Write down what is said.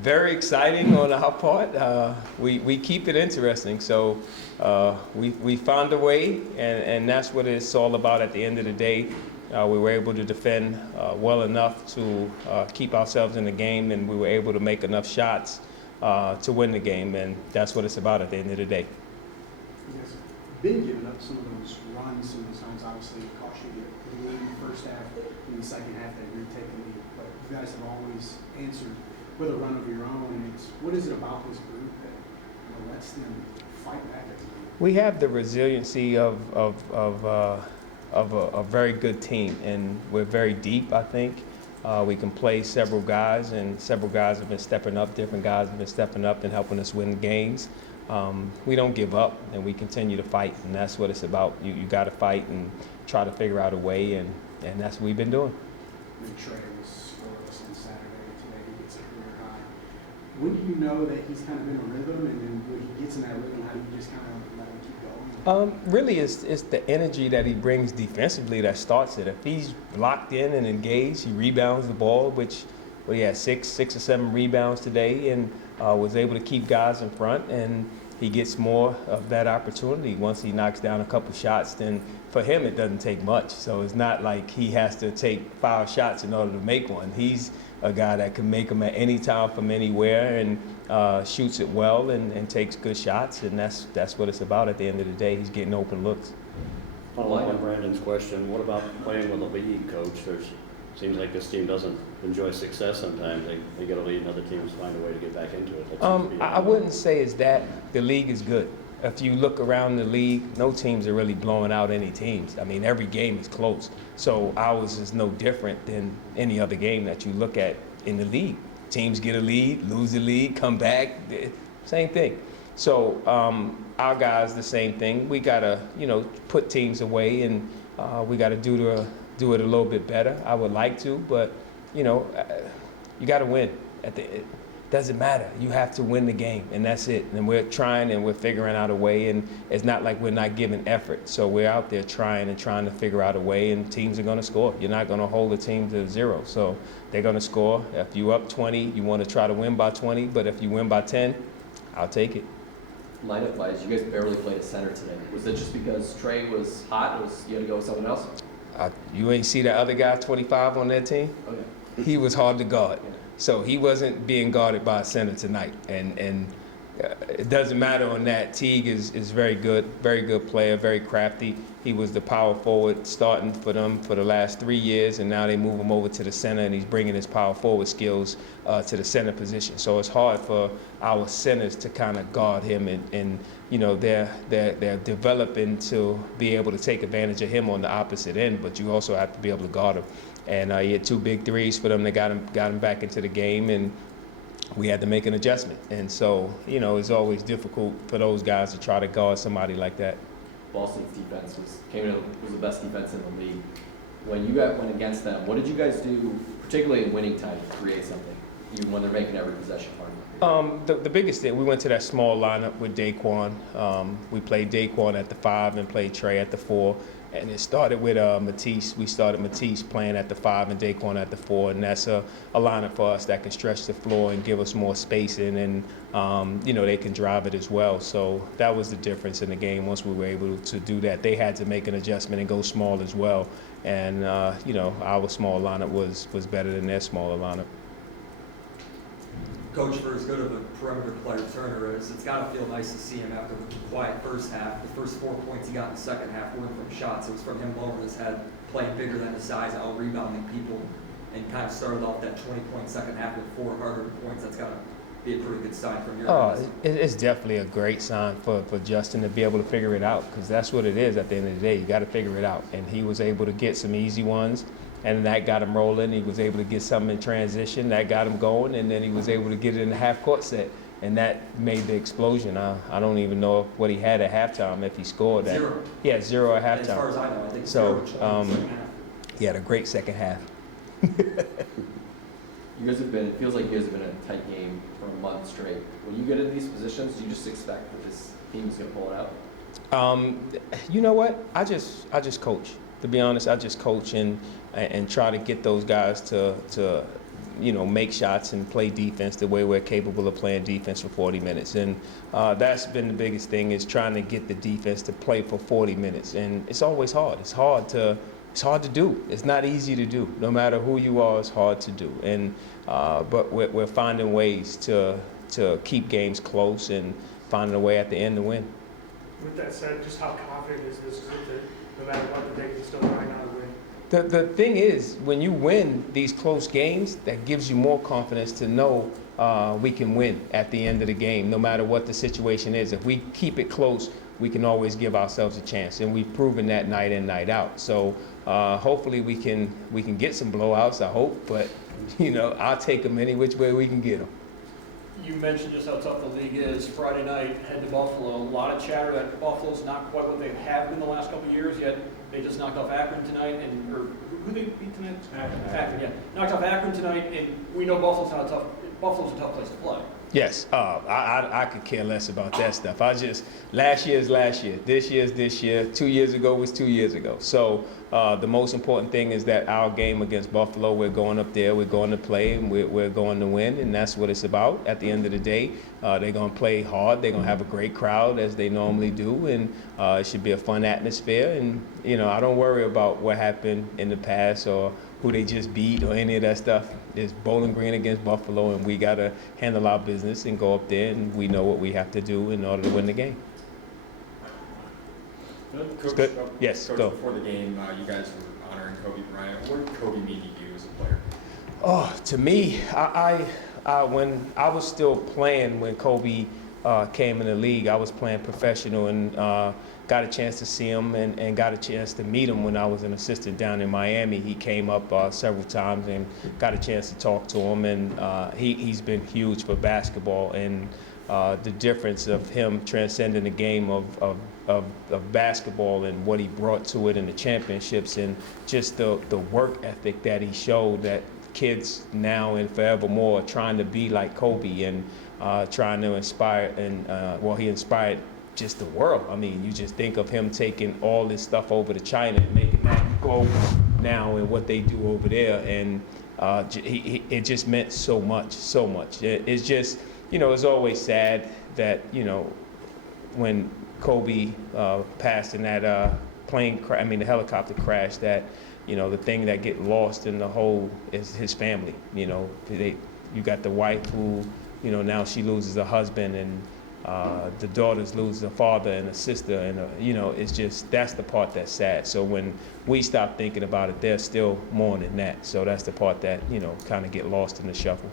Very exciting on our part. We keep it interesting. So we found a way, and that's what it's all about at the end of the day. We were able to defend well enough to keep ourselves in the game, and we were able to make enough shots to win the game, and that's what it's about at the end of the day. You guys have been giving up some of those runs, some of those times, obviously it cost you the lead in the first half, in the second half they retake the lead, but you guys have always answered with a run of your own, and it's, what is it about this group that lets them fight back at you? We have the resiliency of a very good team, and we're very deep, I think. We can play several guys, and several guys have been stepping up. Different guys have been stepping up and helping us win games. We don't give up, and we continue to fight, and that's what it's about. You got to fight and try to figure out a way, and that's what we've been doing. Trey was scoreless on Saturday. Today he gets a career high. When do you know that he's kind of in a rhythm, and then when he gets in that rhythm, how do you just kind of let him keep going? Really, it's the energy that he brings defensively that starts it. If he's locked in and engaged, he rebounds the ball, which he had six or seven rebounds today, and was able to keep guys in front, and he gets more of that opportunity once he knocks down a couple shots. Then for him, it doesn't take much. So it's not like he has to take 5 shots in order to make one. He's a guy that can make them at any time from anywhere, and shoots it well and takes good shots, and that's what it's about at the end of the day. He's getting open looks. Following on Brandon's question, what about playing with a lead, Coach? Seems like this team doesn't enjoy success sometimes. They get a lead and other teams find a way to get back into it. I wouldn't say it's that. The league is good. If you look around the league, no teams are really blowing out any teams. I mean, every game is close. So ours is no different than any other game that you look at in the league. Teams get a lead, lose the lead, come back, same thing. So our guys, the same thing. We gotta, put teams away, and we gotta do it a little bit better. I would like to, but you gotta win. It doesn't matter. You have to win the game, and that's it. And we're trying, and we're figuring out a way. And it's not like we're not giving effort. So we're out there trying to figure out a way, and teams are gonna score. You're not gonna hold a team to 0. So they're gonna score. If you up 20, you want to try to win by 20. But if you win by 10, I'll take it. Lineup-wise, you guys barely played a center today. Was it just because Trey was hot? You had to go with someone else? You ain't see that other guy, 25 on that team? Okay. He was hard to guard. Yeah. So he wasn't being guarded by a center tonight. And it doesn't matter on that. Teague is very good player, very crafty. He was the power forward starting for them for the last 3 years, and now they move him over to the center, and he's bringing his power forward skills to the center position. So it's hard for our centers to kind of guard him, and they're developing to be able to take advantage of him on the opposite end, but you also have to be able to guard him. And he had 2 big threes for them that got him back into the game, and we had to make an adjustment. And so, it's always difficult for those guys to try to guard somebody like that. Ball State's defense was the best defense in the league. When you guys went against them, what did you guys do, particularly in winning time, to create something, even when they're making every possession hard? The biggest thing, we went to that small lineup with Daquan. We played Daquan at the 5 and played Trey at the 4. And it started with Matisse. We started Matisse playing at the 5 and Daquan at the 4, and that's a lineup for us that can stretch the floor and give us more spacing, and they can drive it as well. So that was the difference in the game. Once we were able to do that, they had to make an adjustment and go small as well. And our small lineup was better than their smaller lineup. Coach, for as good of a perimeter player Turner is, it's got to feel nice to see him after the quiet first half. The first 4 points he got in the second half weren't from shots. It was from him over his head, playing bigger than his size, out-rebounding people, and kind of started off that 20-point second half with 4 harder points. That's got to be a pretty good sign from your guys. It's definitely a great sign for Justin to be able to figure it out, because that's what it is at the end of the day. You got to figure it out. And he was able to get some easy ones, and that got him rolling. He was able to get something in transition. That got him going, and then he was able to get it in the half-court set. And that made the explosion. I don't even know what he had at halftime, if he scored that. 0. He had 0 at halftime. As far as I know, I think So, 0 in the second half. He had a great second half. It feels like you guys have been in a tight game for a month straight. When you get in these positions, do you just expect that this team is going to pull it out? You know what? I just coach. To be honest, I just coach and try to get those guys to make shots and play defense the way we're capable of playing defense for 40 minutes. And that's been the biggest thing, is trying to get the defense to play for 40 minutes. And it's always hard. It's hard to do. It's not easy to do. No matter who you are, it's hard to do. And but we're finding ways to keep games close and finding a way at the end to win. With that said, just how confident is this group that no matter what, that they can still find out a win? The thing is, when you win these close games, that gives you more confidence to know we can win at the end of the game, no matter what the situation is. If we keep it close, we can always give ourselves a chance, and we've proven that night in, night out. So hopefully we can get some blowouts, I hope, but I'll take them any which way we can get them. You mentioned just how tough the league is. Friday night, head to Buffalo. A lot of chatter that Buffalo's not quite what they have been the last couple of years, yet they just knocked off Akron tonight. Or who they beat tonight? Akron, yeah. Knocked off Akron tonight, and we know Buffalo's a tough place to play. Yes, I could care less about that stuff. Last year is last year. This year is this year. 2 years ago was 2 years ago. So the most important thing is that our game against Buffalo, we're going up there, we're going to play, and we're going to win, and that's what it's about. At the end of the day, they're going to play hard. They're going to have a great crowd, as they normally do, and it should be a fun atmosphere. And, I don't worry about what happened in the past or who they just beat or any of that stuff. It's Bowling Green against Buffalo, and we got to handle our business and go up there, and we know what we have to do in order to win the game. Coach, Good. Yes, Coach, go. before the game, you guys were honoring Kobe Bryant. What did Kobe mean to you as a player? Oh, to me, I when I was still playing when Kobe came in the league, I was playing professional, and got a chance to see him and got a chance to meet him when I was an assistant down in Miami. He came up several times and got a chance to talk to him, and he's been huge for basketball, and the difference of him transcending the game of basketball and what he brought to it in the championships, and just the work ethic that he showed, that kids now and forevermore are trying to be like Kobe, and trying to inspire, and he inspired just the world. I mean, you just think of him taking all this stuff over to China and making that go now, and what they do over there, and it just meant so much. It's just, it's always sad that, when Kobe passed in that the helicopter crash, that, the thing that get lost in the whole is his family. You got the wife who, now she loses a husband, and the daughters lose a father and a sister, and it's just, that's the part that's sad. So when we stop thinking about it, they're still mourning that. So that's the part that kind of get lost in the shuffle.